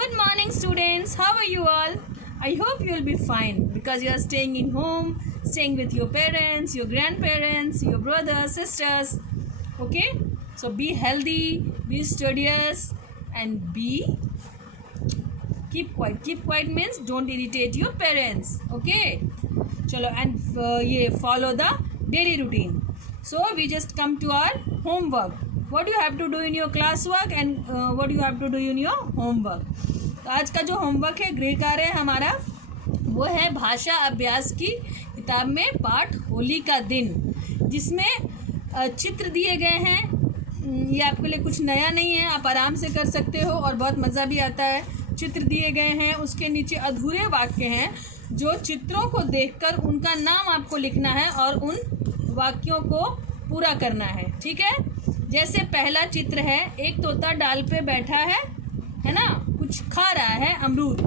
Good morning, students. How are you all? I hope you will be fine because you are staying in home, staying with your parents, your grandparents, your brothers, sisters. Okay? So be healthy, be studious, and keep quiet. Keep quiet means don't irritate your parents. Okay? Chalo, and follow the daily routine. So we just come to our homework. What you have to do in your classwork and what you have to do in your homework. तो आज का जो homework है गृह कार्य है हमारा वो है भाषा अभ्यास की किताब में पाठ होली का दिन, जिसमें चित्र दिए गए हैं। ये आपके लिए कुछ नया नहीं है, आप आराम से कर सकते हो और बहुत मज़ा भी आता है। चित्र दिए गए हैं, उसके नीचे अधूरे वाक्य हैं जो चित्रों को देखकर उनका नाम आपको लिखना है और उन वाक्यों को पूरा करना है। ठीक है, जैसे पहला चित्र है, एक तोता डाल पे बैठा है ना, कुछ खा रहा है अमरूद,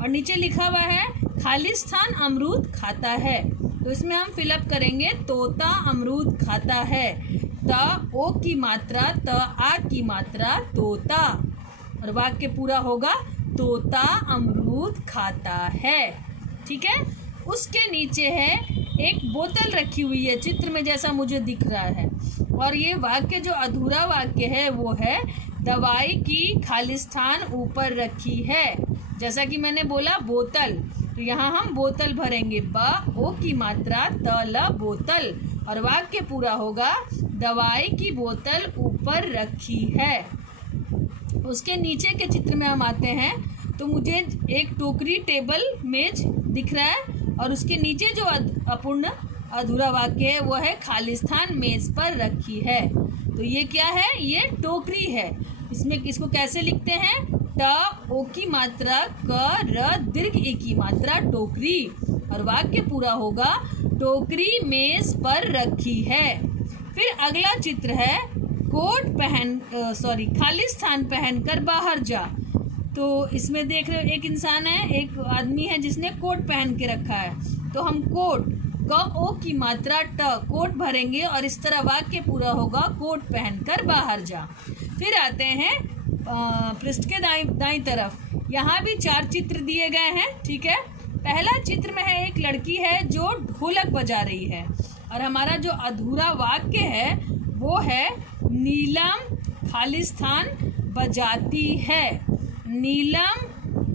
और नीचे लिखा हुआ है खालिस्तान अमरूद खाता है। तो इसमें हम फिलअप करेंगे तोता अमरूद खाता है। त ओ की मात्रा, त आ की मात्रा तोता, और वाक्य पूरा होगा तोता अमरूद खाता है। ठीक है, उसके नीचे है एक बोतल रखी हुई है चित्र में जैसा मुझे दिख रहा है, और ये वाक्य जो अधूरा वाक्य है वो है दवाई की खालिस्तान ऊपर रखी है। जैसा कि मैंने बोला बोतल, तो यहाँ हम बोतल भरेंगे, ब ओ की मात्रा त ल बोतल, और वाक्य पूरा होगा दवाई की बोतल ऊपर रखी है। उसके नीचे के चित्र में हम आते हैं तो मुझे एक टोकरी टेबल मेज दिख रहा है, और उसके नीचे जो अपूर्ण अधूरा वाक्य है वो है खालिस्तान मेज पर रखी है। तो ये क्या है? ये टोकरी है। इसमें इसको कैसे लिखते हैं? ट ओ की मात्रा क र दीर्घ ई की मात्रा टोकरी, और वाक्य पूरा होगा टोकरी मेज पर रखी है। फिर अगला चित्र है खालिस्तान पहनकर बाहर जा। तो इसमें देख रहे हो एक इंसान है, एक आदमी है जिसने कोट पहन के रखा है। तो हम कोट क ओ की मात्रा ट कोट भरेंगे और इस तरह वाक्य पूरा होगा कोट पहनकर बाहर जा। फिर आते हैं पृष्ठ के दाईं तरफ, यहाँ भी 4 चित्र दिए गए हैं। ठीक है, पहला चित्र में है एक लड़की है जो ढोलक बजा रही है, और हमारा जो अधूरा वाक्य है वो है नीलम खालिस्तान बजाती है। नीलम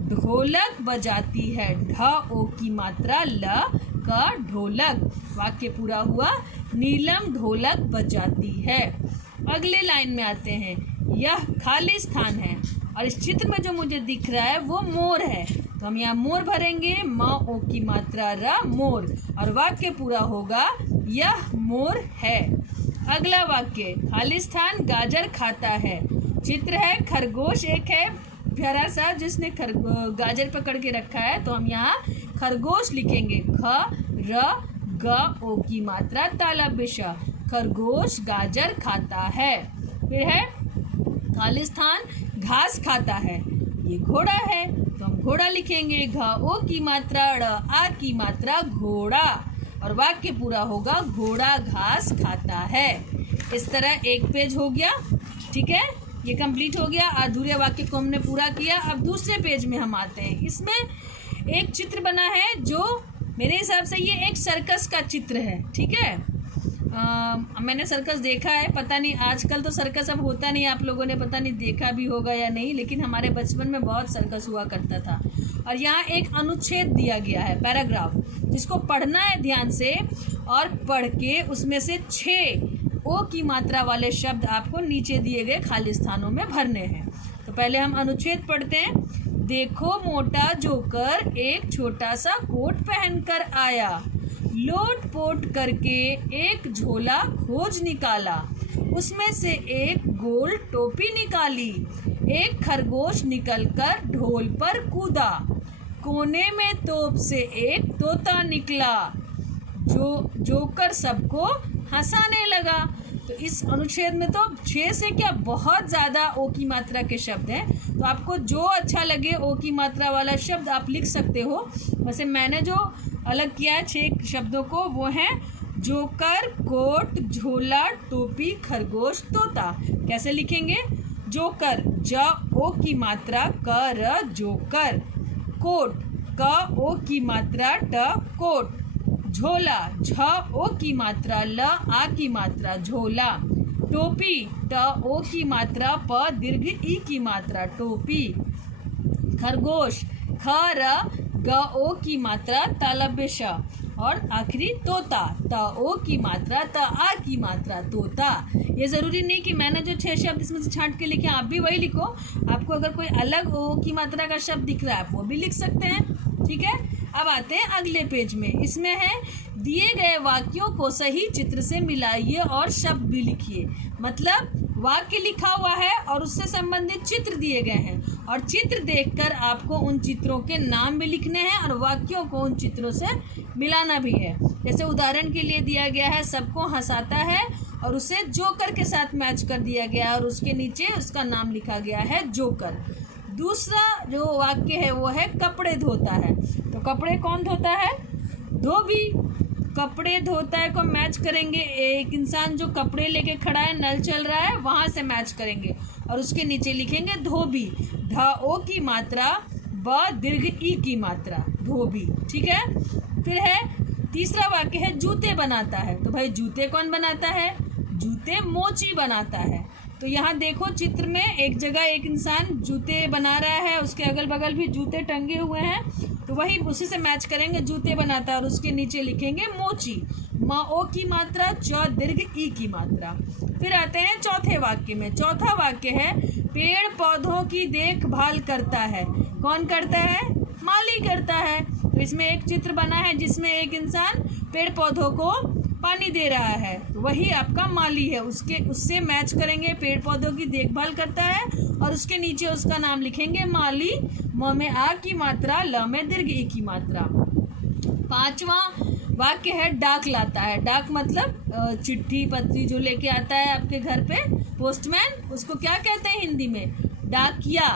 ढोलक बजाती है, ढ ओ की मात्रा ल का ढोलक, वाक्य पूरा हुआ नीलम ढोलक बजाती है। अगले लाइन में आते हैं, यह खालिस्तान है, और इस चित्र में जो मुझे दिख रहा है वो मोर है। तो हम यहाँ मोर भरेंगे, म ओ की मात्रा र मोर, और वाक्य पूरा होगा यह मोर है। अगला वाक्य खालिस्तान गाजर खाता है। चित्र है खरगोश, एक है प्यारा सा जिसने गाजर पकड़ के रखा है, तो हम यहाँ खरगोश लिखेंगे, ख र ग ओ की मात्रा तालव्य, खरगोश गाजर खाता है। फिर है खालिस्तान घास खाता है, ये घोड़ा है, तो हम घोड़ा लिखेंगे, घ ओ की मात्रा ड़ आ की मात्रा घोड़ा, और वाक्य पूरा होगा घोड़ा घास खाता है। इस तरह एक पेज हो गया। ठीक है, ये कंप्लीट हो गया, अधूरे वाक्य को हमने पूरा किया। अब दूसरे पेज में हम आते हैं। इसमें एक चित्र बना है जो मेरे हिसाब से ये एक सर्कस का चित्र है। ठीक है, मैंने सर्कस देखा है, पता नहीं आजकल तो सर्कस अब होता नहीं, आप लोगों ने पता नहीं देखा भी होगा या नहीं, लेकिन हमारे बचपन में बहुत सर्कस हुआ करता था। और यहाँ एक अनुच्छेद दिया गया है, पैराग्राफ, जिसको पढ़ना है ध्यान से, और पढ़ के उसमें से 6 ओ की मात्रा वाले शब्द आपको नीचे दिए गए खाली स्थानों में भरने हैं। तो पहले हम अनुच्छेद पढ़ते हैं। देखो मोटा जोकर एक छोटा सा कोट पहनकर आया, लोट पोट करके एक झोला खोज निकाला, उसमें से एक गोल टोपी निकाली, एक खरगोश निकलकर ढोल पर कूदा, कोने में तोप से एक तोता निकला, जोकर सबको हंसाने लगा। तो इस अनुच्छेद में तो 6 से क्या बहुत ज़्यादा ओ की मात्रा के शब्द हैं, तो आपको जो अच्छा लगे ओ की मात्रा वाला शब्द आप लिख सकते हो। वैसे मैंने जो अलग किया है 6 शब्दों को, वो हैं जोकर, कोट, झोला, टोपी, खरगोश, तोता। कैसे लिखेंगे? जोकर, ज ओ की मात्रा क र जोकर। कोट, क ओ की मात्रा ट कोट। झोला, झ ओ की मात्रा ल आ की मात्रा झोला। टोपी, ट ओ की मात्रा प दीर्घ ई की मात्रा टोपी। खरगोश, ख र ग ओ की मात्रा तालव्य श। और आखिरी तोता, त ओ की मात्रा त आ की मात्रा तोता। ये ज़रूरी नहीं कि मैंने जो 6 शब्द इसमें से छांट के लिखे आप भी वही लिखो। आपको अगर कोई अलग ओ की मात्रा का शब्द दिख रहा है आप वो भी लिख सकते हैं। ठीक है, अब आते हैं अगले पेज में। इसमें है दिए गए वाक्यों को सही चित्र से मिलाइए और शब्द भी लिखिए। मतलब वाक्य लिखा हुआ है और उससे संबंधित चित्र दिए गए हैं और चित्र देखकर आपको उन चित्रों के नाम भी लिखने हैं और वाक्यों को उन चित्रों से मिलाना भी है। जैसे उदाहरण के लिए दिया गया है सबको हंसाता है और उसे जोकर के साथ मैच कर दिया गया है और उसके नीचे उसका नाम लिखा गया है जोकर। दूसरा जो वाक्य है वो है कपड़े धोता है। तो कपड़े कौन धोता है? धोबी। कपड़े धोता है को मैच करेंगे, एक इंसान जो कपड़े लेके खड़ा है, नल चल रहा है, वहाँ से मैच करेंगे और उसके नीचे लिखेंगे धोबी, ध ओ की मात्रा ब दीर्घ ई की मात्रा धोबी। ठीक है, फिर है तीसरा वाक्य है जूते बनाता है। तो भाई जूते कौन बनाता है? जूते मोची बनाता है। तो यहाँ देखो चित्र में एक जगह एक इंसान जूते बना रहा है, उसके अगल बगल भी जूते टंगे हुए हैं, तो वही उसी से मैच करेंगे, जूते बनाता है और उसके नीचे लिखेंगे मोची, म ओ की मात्रा च दीर्घ ई की मात्रा। फिर आते हैं चौथे वाक्य में। चौथा वाक्य है पेड़ पौधों की देखभाल करता है। कौन करता है? माली करता है। तो इसमें एक चित्र बना है जिसमें एक इंसान पेड़ पौधों को पानी दे रहा है, तो वही आपका माली है। उससे मैच करेंगे, पेड़ पौधों की देखभाल करता है और उसके नीचे उसका नाम लिखेंगे माली, म में आ की मात्रा, ल में दीर्घ ई की मात्रा। पांचवा वाक्य है डाक लाता है। डाक मतलब चिट्ठी पत्री जो लेके आता है आपके घर पे पोस्टमैन, उसको क्या कहते हैं हिंदी में? डाकिया।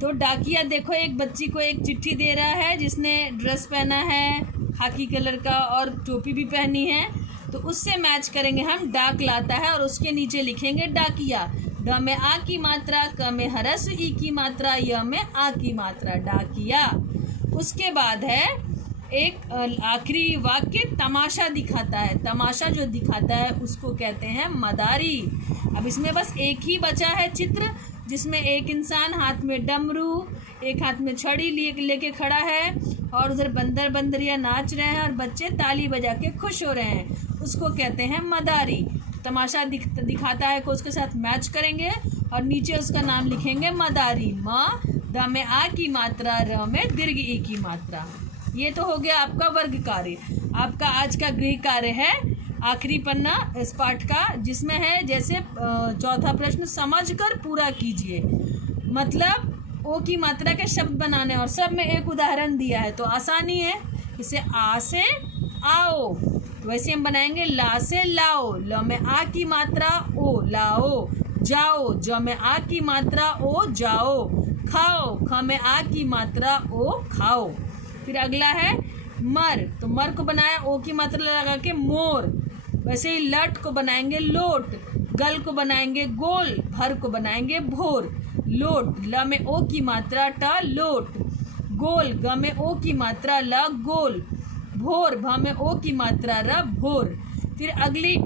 तो डाकिया देखो एक बच्ची को एक चिट्ठी दे रहा है जिसने ड्रेस पहना है खाकी कलर का और टोपी भी पहनी है, तो उससे मैच करेंगे हम डाक लाता है और उसके नीचे लिखेंगे डाकिया, ड में आ की मात्रा, क में हरस ई की मात्रा, य में आ की मात्रा डाकिया। उसके बाद है एक आखिरी वाक्य तमाशा दिखाता है। तमाशा जो दिखाता है उसको कहते हैं मदारी। अब इसमें बस एक ही बचा है चित्र जिसमें एक इंसान हाथ में डमरू, एक हाथ में छड़ी लेके खड़ा है और उधर बंदर बंदरिया नाच रहे हैं और बच्चे ताली बजा के खुश हो रहे हैं, उसको कहते हैं मदारी। तमाशा दिखाता है को उसके साथ मैच करेंगे और नीचे उसका नाम लिखेंगे मदारी, म द में आ की मात्रा, र में दीर्घ ई की मात्रा। ये तो हो गया आपका वर्ग कार्य। आपका आज का गृह कार्य है आखिरी पन्ना इस पाठ का, जिसमें है जैसे चौथा प्रश्न समझकर पूरा कीजिए। मतलब ओ की मात्रा के शब्द बनाने और सब में एक उदाहरण दिया है तो आसानी है। इसे आ से आओ, तो वैसे हम बनाएंगे ला से लाओ, ल में आ की मात्रा ओ लाओ, जाओ, ज में आ की मात्रा ओ जाओ, खाओ, ख में आ की मात्रा ओ खाओ। फिर अगला है मर, तो मर को बनाया ओ की मात्रा लगा के मोर। वैसे ही लट को बनाएंगे लोट, गल को बनाएंगे गोल, भर को बनाएंगे भोर। लोट, ल में ओ की मात्रा ट लोट, गोल, ग में ओ की मात्रा ल गोल, भोर, भ में ओ की मात्रा र भोर। फिर अगले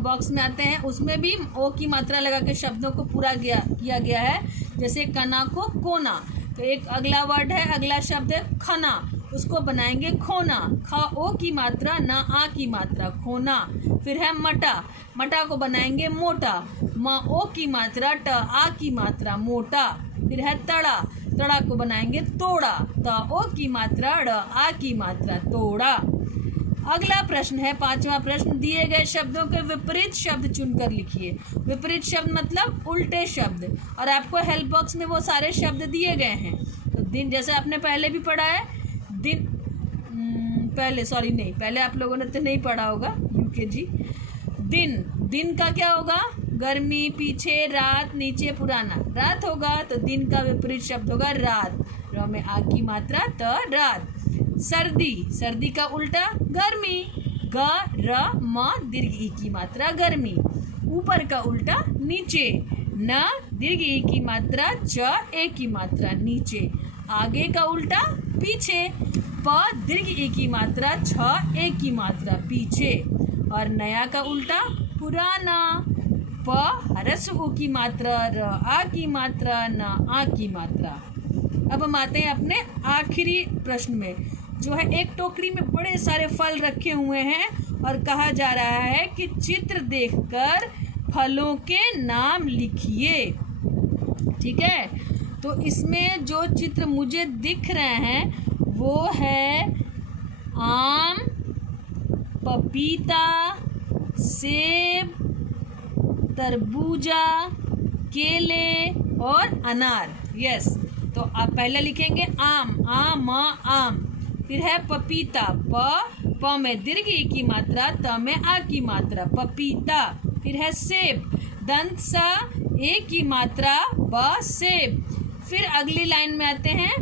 बॉक्स में आते हैं, उसमें भी ओ की मात्रा लगा के शब्दों को पूरा किया गया है। जैसे कना को कोना, तो एक अगला वर्ड है, अगला शब्द है खना, उसको बनाएंगे खोना, ख ओ की मात्रा न आ की मात्रा खोना। फिर है मटा, मटा को बनाएंगे मोटा, म ओ की मात्रा ट आ की मात्रा मोटा। फिर है तड़ा, तड़ा को बनाएंगे तोड़ा, त ओ की मात्रा ड़ आ की मात्रा तोड़ा। अगला प्रश्न है पांचवा प्रश्न, दिए गए शब्दों के विपरीत शब्द चुनकर लिखिए। विपरीत शब्द मतलब उल्टे शब्द, और आपको हेल्प बॉक्स में वो सारे शब्द दिए गए हैं। तो दिन, जैसे आपने पहले भी पढ़ा है, दिन पहले आप लोगों ने तो नहीं पढ़ा होगा यूकेजी। दिन, दिन का क्या होगा? गर्मी, पीछे, रात, नीचे, पुराना, रात होगा, तो दिन का विपरीत शब्द होगा रात, र में आ की मात्रा त रात। सर्दी, सर्दी का उल्टा गर्मी, ग र म दीर्घ ई की मात्रा गर्मी। ऊपर का उल्टा नीचे, न दीर्घ ई की मात्रा, च ए की मात्रा नीचे, आगे का उल्टा पीछे, प दीर्घ ई की मात्रा, छ ए की मात्रा पीछे, और नया का उल्टा पुराना, प ह्रस्व उ की मात्रा, र आ की मात्रा, न आ की मात्रा। अब हम आते हैं अपने आखिरी प्रश्न में, जो है एक टोकरी में बड़े सारे फल रखे हुए हैं और कहा जा रहा है कि चित्र देखकर फलों के नाम लिखिए। ठीक है, तो इसमें जो चित्र मुझे दिख रहे हैं वो है आम, पपीता, सेब, तरबूजा, केले और अनार। यस, तो आप पहले लिखेंगे आम, आम, फिर है पपीता, प में दीर्घ ई की मात्रा, त में आ की मात्रा, पपीता। फिर है सेब, दंत सा ए की मात्रा, ब सेब। फिर अगली लाइन में आते हैं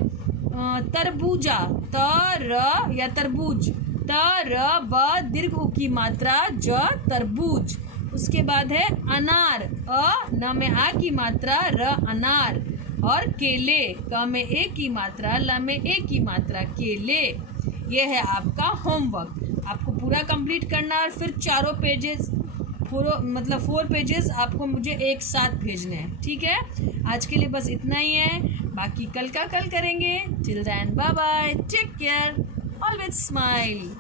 तरबूजा, त र या तरबूज, त र ब दीर्घ उ की मात्रा, ज तरबूज। उसके बाद है अनार, अ न में आ की मात्रा, र अनार। और केले, क में ए की मात्रा, ल में ए की मात्रा, केले। ये है आपका होमवर्क, आपको पूरा कंप्लीट करना है और फिर चारों पेजेस, 4 पेजेस आपको मुझे एक साथ भेजने हैं। ठीक है, आज के लिए बस इतना ही है, बाकी कल का कल करेंगे। Till then bye bye, take care, always smile.